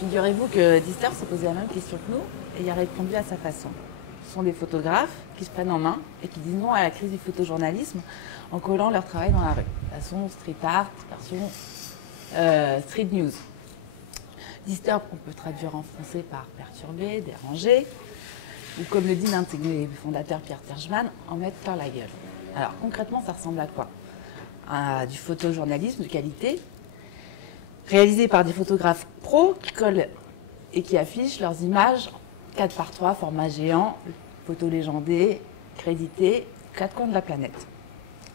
Figurez-vous que Dister s'est posé la même question que nous et y a répondu à sa façon. Ce sont des photographes qui se prennent en main et qui disent non à la crise du photojournalisme en collant leur travail dans la rue. Façon street art, version street news. Dister, qu'on peut traduire en français par perturbé, dérangé, ou comme le dit l'un de ses fondateurs, Pierre Terjman, en mettre plein la gueule. Alors concrètement, ça ressemble à quoi? À du photojournalisme de qualité, réalisé par des photographes pros qui collent et qui affichent leurs images 4x3, format géant, photos légendées, créditées, 4 coins de la planète.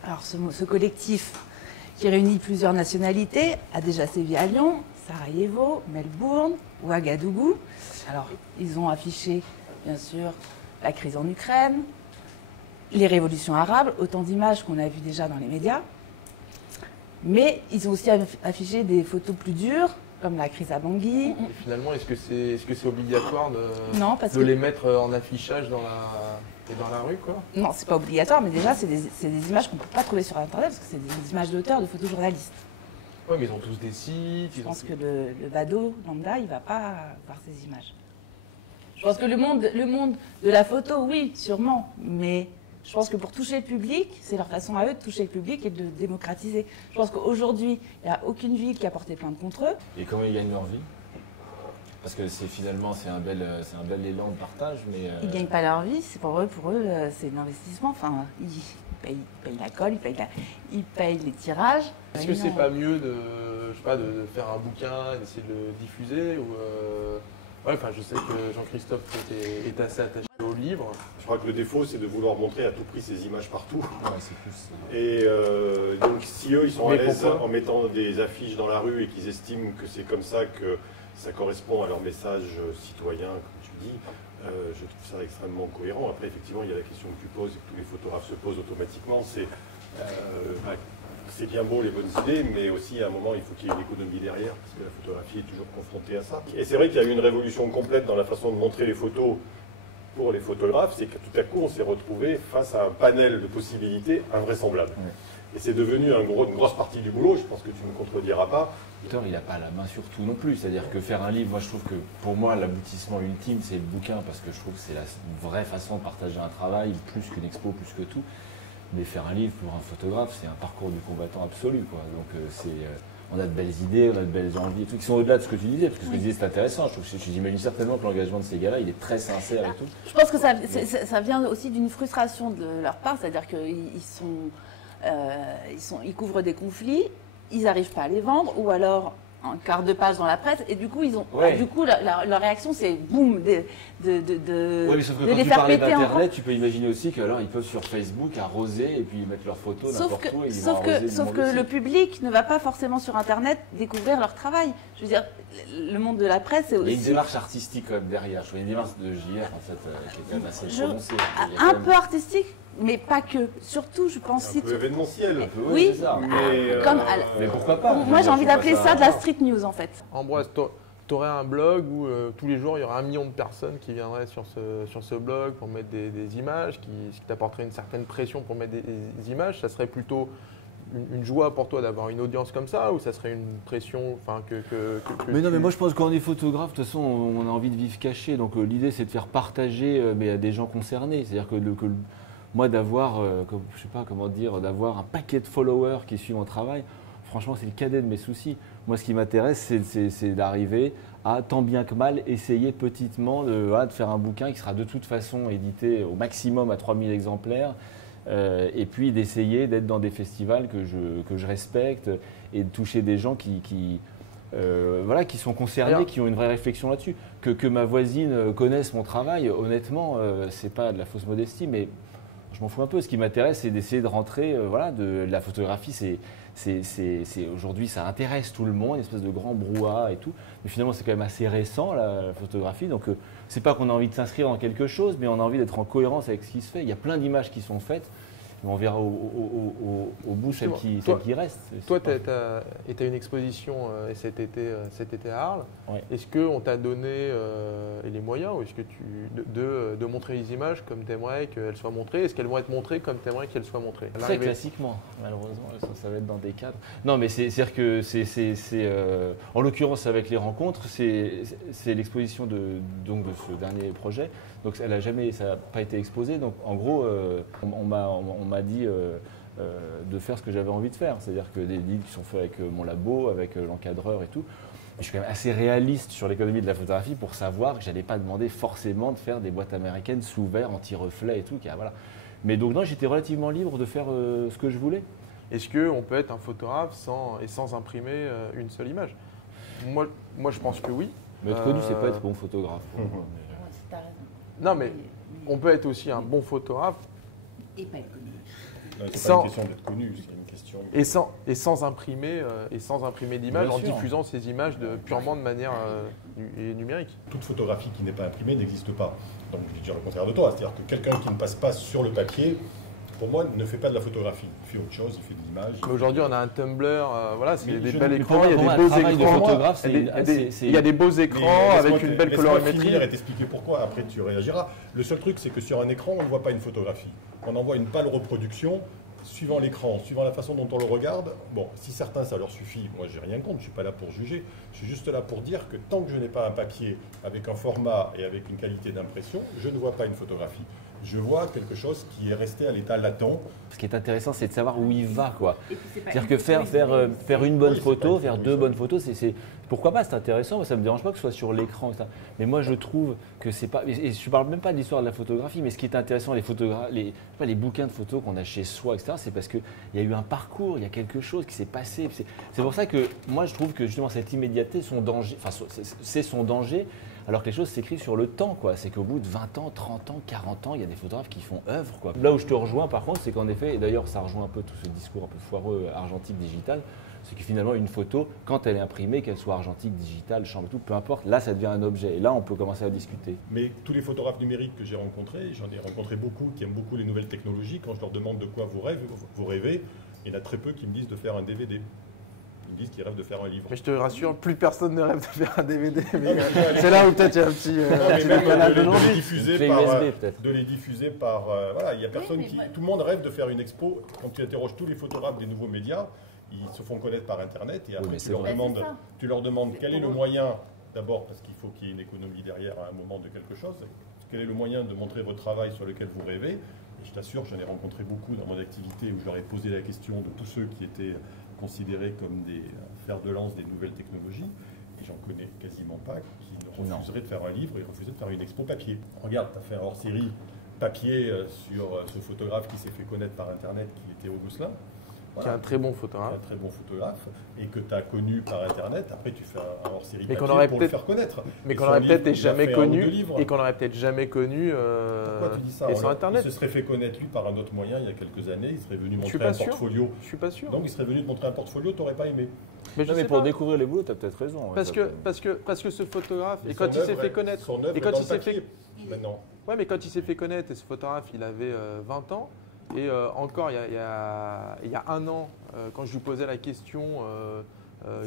Alors ce collectif qui réunit plusieurs nationalités a déjà sévi à Lyon, Sarajevo, Melbourne, Ouagadougou. Alors ils ont affiché bien sûr la crise en Ukraine, les révolutions arabes, autant d'images qu'on a vues déjà dans les médias. Mais ils ont aussi affiché des photos plus dures, comme la crise à Bangui. Et finalement, est-ce que c'est obligatoire de Non, les mettre en affichage dans la rue, quoi? Non, c'est pas obligatoire, mais déjà, c'est des images qu'on ne peut pas trouver sur Internet, parce que c'est des images d'auteurs, de photojournalistes. Oui, mais ils ont tous des sites. Je pense que le badaud lambda, il ne va pas voir ces images. Je pense que le monde de la photo, oui, sûrement, mais je pense que pour toucher le public, c'est leur façon à eux de toucher le public et de démocratiser. Je pense qu'aujourd'hui, il n'y a aucune ville qui a porté plainte contre eux. Et comment ils gagnent leur vie? Parce que finalement, c'est un bel élan de partage, mais... Ils ne gagnent pas leur vie, pour eux, c'est un investissement. Enfin, ils payent la colle, ils payent les tirages. Est-ce que c'est pas mieux de faire un bouquin, d'essayer de le diffuser ou Ouais, enfin, je sais que Jean-Christophe est assez attaché au livre. Je crois que le défaut, c'est de vouloir montrer à tout prix ces images partout. Ouais, c'est plus... Et donc, si eux, ils sont à l'aise pourquoi en mettant des affiches dans la rue et qu'ils estiment que c'est comme ça que ça correspond à leur message citoyen, comme tu dis, je trouve ça extrêmement cohérent. Après, effectivement, il y a la question que tu poses et que tous les photographes se posent automatiquement, c'est bien beau les bonnes idées, mais aussi à un moment il faut qu'il y ait une économie derrière, parce que la photographie est toujours confrontée à ça. Et c'est vrai qu'il y a eu une révolution complète dans la façon de montrer les photos pour les photographes, c'est que tout à coup on s'est retrouvé face à un panel de possibilités invraisemblables. Ouais. Et c'est devenu une grosse partie du boulot, je pense que tu ne me contrediras pas. L'auteur, il n'a pas la main sur tout non plus, c'est-à-dire que faire un livre, moi je trouve que pour moi l'aboutissement ultime c'est le bouquin, parce que je trouve que c'est la vraie façon de partager un travail, plus qu'une expo, plus que tout. Mais faire un livre pour un photographe, c'est un parcours du combattant absolu, quoi. Donc on a de belles idées, on a de belles envies, et tout, qui sont au-delà de ce que tu disais, parce que ce que tu disais c'est intéressant. J'imagine certainement que l'engagement de ces gars-là, il est très sincère et tout. Je pense que ça vient aussi d'une frustration de leur part, c'est-à-dire qu'ils ils couvrent des conflits, ils n'arrivent pas à les vendre, ou alors un quart de page dans la presse, et du coup, leur réaction, c'est boum, Oui, mais sauf que quand tu parlais d'Internet, tu peux imaginer aussi qu'alors ils peuvent sur Facebook arroser et puis mettre leurs photos n'importe où. Sauf que le public ne va pas forcément sur Internet découvrir leur travail. Je veux dire, le monde de la presse, c'est aussi... Il y a une démarche artistique quand même derrière. Je vois une démarche de JR en fait, qui est quand même assez prononcée. Un peu artistique, mais pas que. Surtout, je pense... Un peu événementiel. Oui, mais pourquoi pas? Moi, j'ai envie d'appeler ça de la street news, en fait. Ambroise, tu aurais un blog où tous les jours, il y aurait 1 million de personnes qui viendraient sur ce blog pour mettre des images, qui t'apporterait une certaine pression pour mettre des images. Ça serait plutôt une joie pour toi d'avoir une audience comme ça, ou ça serait une pression Mais non, mais moi je pense que quand on est photographe, de toute façon, on a envie de vivre caché. Donc l'idée, c'est de faire partager mais à des gens concernés. C'est-à-dire que moi, d'avoir, je sais pas comment dire, d'avoir un paquet de followers qui suivent mon travail, franchement, c'est le cadet de mes soucis. Moi, ce qui m'intéresse, c'est d'arriver à, tant bien que mal, essayer petitement de faire un bouquin qui sera de toute façon édité au maximum à 3000 exemplaires, et puis d'essayer d'être dans des festivals que je respecte et de toucher des gens qui sont concernés, qui ont une vraie réflexion là-dessus. Que ma voisine connaisse mon travail, honnêtement, c'est pas de la fausse modestie, mais je m'en fous un peu. Ce qui m'intéresse, c'est d'essayer de rentrer, de la photographie, aujourd'hui, ça intéresse tout le monde, une espèce de grand brouhaha et tout. Mais finalement, c'est quand même assez récent, la photographie. Donc, c'est pas qu'on a envie de s'inscrire dans quelque chose, mais on a envie d'être en cohérence avec ce qui se fait. Il y a plein d'images qui sont faites, Mais on verra au bout celle qui reste. Toi, tu as une exposition cet été à Arles. Ouais. Est-ce qu'on t'a donné les moyens ou est-ce que de montrer les images comme tu aimerais qu'elles soient montrées? Est-ce qu'elles vont être montrées comme tu aimerais qu'elles soient montrées? Très classiquement, malheureusement, ça va être dans des cadres. Non, mais c'est-à-dire que en l'occurrence avec les rencontres, c'est l'exposition de ce dernier projet. Donc ça n'a pas été exposé. Donc en gros, on m'a dit de faire ce que j'avais envie de faire. C'est-à-dire que des livres qui sont faits avec mon labo, avec l'encadreur et tout. Je suis quand même assez réaliste sur l'économie de la photographie pour savoir que je n'allais pas demander forcément de faire des boîtes américaines sous verre, anti-reflet et tout. Voilà. Mais donc non, j'étais relativement libre de faire ce que je voulais. Est-ce qu'on peut être un photographe sans imprimer une seule image? Moi, je pense que oui. Mais être connu, c'est pas être bon photographe. T'as raison. Non, mais on peut être aussi un bon photographe Et pas être connu. C'est pas une question d'être connu, c'est une question... sans imprimer d'image, Bien en sûr. diffusant ces images purement de manière numérique. Toute photographie qui n'est pas imprimée n'existe pas. Donc je vais dire le contraire de toi, c'est-à-dire que quelqu'un qui ne passe pas sur le papier, pour moi, ne fait pas de la photographie. Il fait autre chose, il fait de l'image. Aujourd'hui, on a un Tumblr, voilà, c'est Mais des je bels ne- écrans, il y a pour moi, des beaux un travail de écrans. photographe, Il y a des beaux écrans avec une belle colorimétrie. Finir et t'expliquer pourquoi, après tu réagiras. Le seul truc, c'est que sur un écran, on ne voit pas une photographie. On envoie une pâle reproduction, suivant l'écran, suivant la façon dont on le regarde. Bon, si certains, ça leur suffit, moi, j'ai rien contre, je ne suis pas là pour juger. Je suis juste là pour dire que tant que je n'ai pas un papier avec un format et avec une qualité d'impression, je ne vois pas une photographie. Je vois quelque chose qui est resté à l'état latent. Ce qui est intéressant, c'est de savoir où il va, quoi. Et puis, c'est pas C'est-à-dire que une faire une bonne Oui, c'est photo, pas une faire photo, deux oui, bonnes photos, pourquoi pas, c'est intéressant. Moi, ça me dérange pas que ce soit sur l'écran, etc. Mais moi, je trouve que c'est pas. Et je parle même pas de l'histoire de la photographie, mais ce qui est intéressant, les bouquins de photos qu'on a chez soi, etc. C'est parce qu'il y a eu un parcours, il y a quelque chose qui s'est passé. C'est pour ça que moi, je trouve que justement cette immédiateté, c'est son danger. Alors que les choses s'écrivent sur le temps, quoi. C'est qu'au bout de 20 ans, 30 ans, 40 ans, il y a des photographes qui font œuvre, quoi. Là où je te rejoins, par contre, c'est qu'en effet, et d'ailleurs, ça rejoint un peu tout ce discours un peu foireux argentique digital, c'est que finalement, une photo, quand elle est imprimée, qu'elle soit argentique, digitale, chambre et tout, peu importe, là, ça devient un objet. Et là, on peut commencer à discuter. Mais tous les photographes numériques que j'ai rencontrés, j'en ai rencontré beaucoup qui aiment beaucoup les nouvelles technologies. Quand je leur demande de quoi vous rêvez, il y en a très peu qui me disent de faire un DVD. Ils me disent qu'ils rêvent de faire un livre. Mais je te rassure, plus personne ne rêve de faire un DVD. Non, mais C'est là où peut-être il y a un petit. Non, mais même de les diffuser Clé par, USB, peut-être. de les diffuser par, voilà, il y a personne mais qui, moi- tout le monde rêve de faire une expo. Quand tu interroges tous les photographes des nouveaux médias, ils se font connaître par Internet et après mais tu c'est leur, vrai. demandes, Bah, c'est ça. tu leur demandes C'est quel est pour le eux. moyen, d'abord parce qu'il faut qu'il y ait une économie derrière à un moment de quelque chose, quel est le moyen de montrer votre travail sur lequel vous rêvez. Et je t'assure, j'en ai rencontré beaucoup dans mon activité où je leur ai posé la question de tous ceux qui étaient considérés comme des fers de lance des nouvelles technologies. Et j'en connais quasiment pas qui ne refuseraient de faire un livre et refuseraient de faire une expo papier. Regarde, tu as fait un hors-série papier sur ce photographe qui s'est fait connaître par Internet, qui était Hugo Gosselin. Qui est un très bon Qui est photographe. un très bon photographe et que tu as connu par Internet. Après, tu fais un hors-série Mais papier qu'on aurait pour le peut-être- faire connaître. Mais Et qu'on son aurait livre, peut-être il a jamais fait un ou deux connu livres. et qu'on aurait peut-être jamais connu Pourquoi tu dis ça? et sur Internet. Il se serait fait connaître lui par un autre moyen il y a quelques années. Il serait venu Je suis montrer un pas sûr. portfolio. Je suis pas sûr. Donc, il serait venu te montrer un portfolio, tu n'aurais pas aimé. Mais je Non, mais sais pour pas. découvrir les boulots, tu as peut-être raison. ouais, Parce ça que, peut- parce que ce photographe, Mais et quand son il s'est œuvre fait est- connaître, son œuvre et est quand dans il le s'est fait, papier, maintenant. ouais, mais quand il s'est fait connaître, et ce photographe, il avait 20 ans, et encore il y a un an, quand je lui posais la question,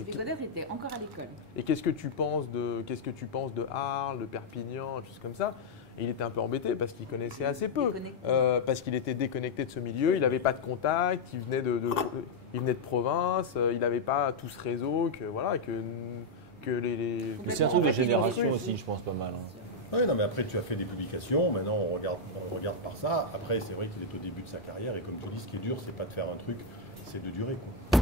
Les codeurs étaient encore à l'école. et qu'est-ce que tu penses de Arles, de Perpignan, des choses comme ça, et il était un peu embêté parce qu'il connaissait assez peu, Déconnecté. parce qu'il était déconnecté de ce milieu, il n'avait pas de contact, il venait de province, il n'avait pas tout ce réseau que les Mais c'est un truc de En fait, il est génération déçu. aussi, je pense, pas mal. hein. Oui, non, mais après, tu as fait des publications. Maintenant, on regarde par ça. Après, c'est vrai qu'il est au début de sa carrière. Et comme tu dis, ce qui est dur, c'est pas de faire un truc, c'est de durer, quoi.